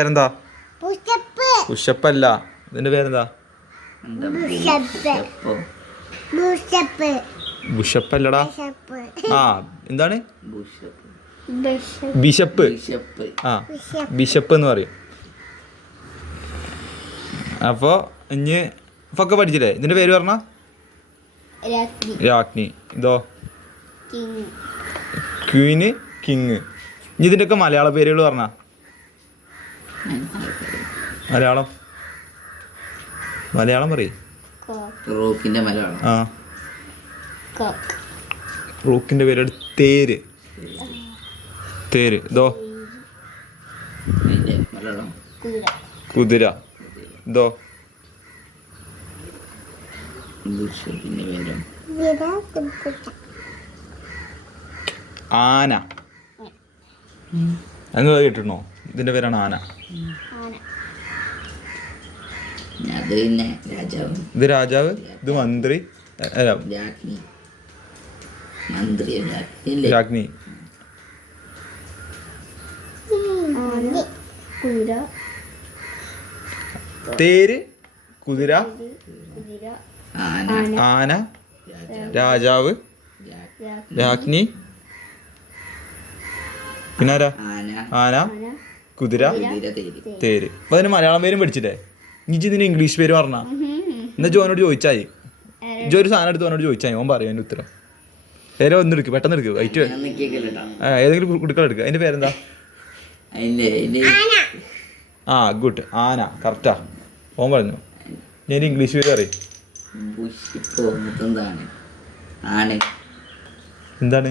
പേരെന്താ? പുഷപ്പ് അല്ല, ഇതിന്റെ പേരെന്താ? ബുഷപ്പ് അല്ലടാ. ആ എന്താണ്? ബിഷപ്പ്. ആ ബിഷപ്പ് എന്ന് പറയും. അപ്പോ ഇനി ഒക്കെ പഠിച്ചില്ലേ? ഇതിന്റെ പേര് പറഞ്ഞ രാജ്ഞി. ഇതോ ക്വീന്, കിങ്. ഇനി ഇതിന്റെ ഒക്കെ മലയാള പേരുകൾ പറഞ്ഞ മലയാളം പറയും. ആ റൂക്കിന്റെ പേര് തേര്. തേര്. ഇതോ കുതിര. ഇതോ ആന. അങ്ങ് കേട്ടിട്ടുണ്ടോ? ഇതിന്റെ പേരാണ് ആന. ഇത് രാജാവ്, ഇത് മന്ത്രി, രാജ്ഞി. തേര്, കുതിര, ആന, രാജാവ്, രാജ്ഞി, പിന്നെ ആരാ? ആന, കുതിര, തേര്. അപ്പൊ അതിന് മലയാളം പേരും പഠിച്ചിട്ടേ. ഇനി ഇതിന് ഇംഗ്ലീഷ് പേര് പറഞ്ഞാ എന്നാ ജോനോട് ചോദിച്ചായി. ജോ ഒരു സാധനം എടുത്ത് അവനോട് ചോദിച്ചായി, ഓൻ പറയും അതിന്റെ ഉത്തരം. പേരെ ഒന്ന് എടുക്കും, പെട്ടെന്ന് എടുക്കും. ഏതെങ്കിലും കുടുക്കൾ എടുക്കുക. അതിന്റെ പേരെന്താ? ആ ഗുഡ്, ആന. കറക്റ്റാ, ഓൻ പറഞ്ഞു. ഞാൻ ഇംഗ്ലീഷ് പേര് പറയും. എന്താണ്?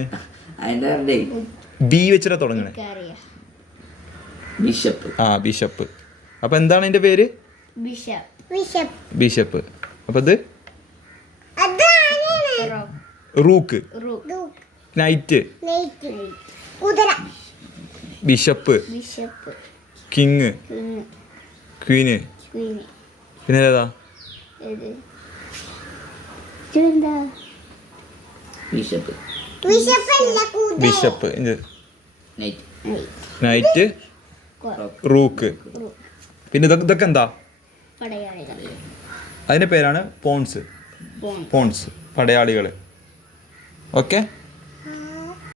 ബി വെച്ചിട്ടാ തുടങ്ങണേ. ആ ബിഷപ്പ്. അപ്പൊ എന്താണ് അതിന്റെ പേര്? ബിഷപ്പ്. അപ്പൊ ഇത് rook, night, bishop, king, queen, പിന്നെ ഏതാ? Bishop, night, rook. പിന്നെ ഇതൊക്കെ എന്താ? അതിന്റെ പേരാണ് പോൺസ്. പടയാളികള്. ഓക്കെ.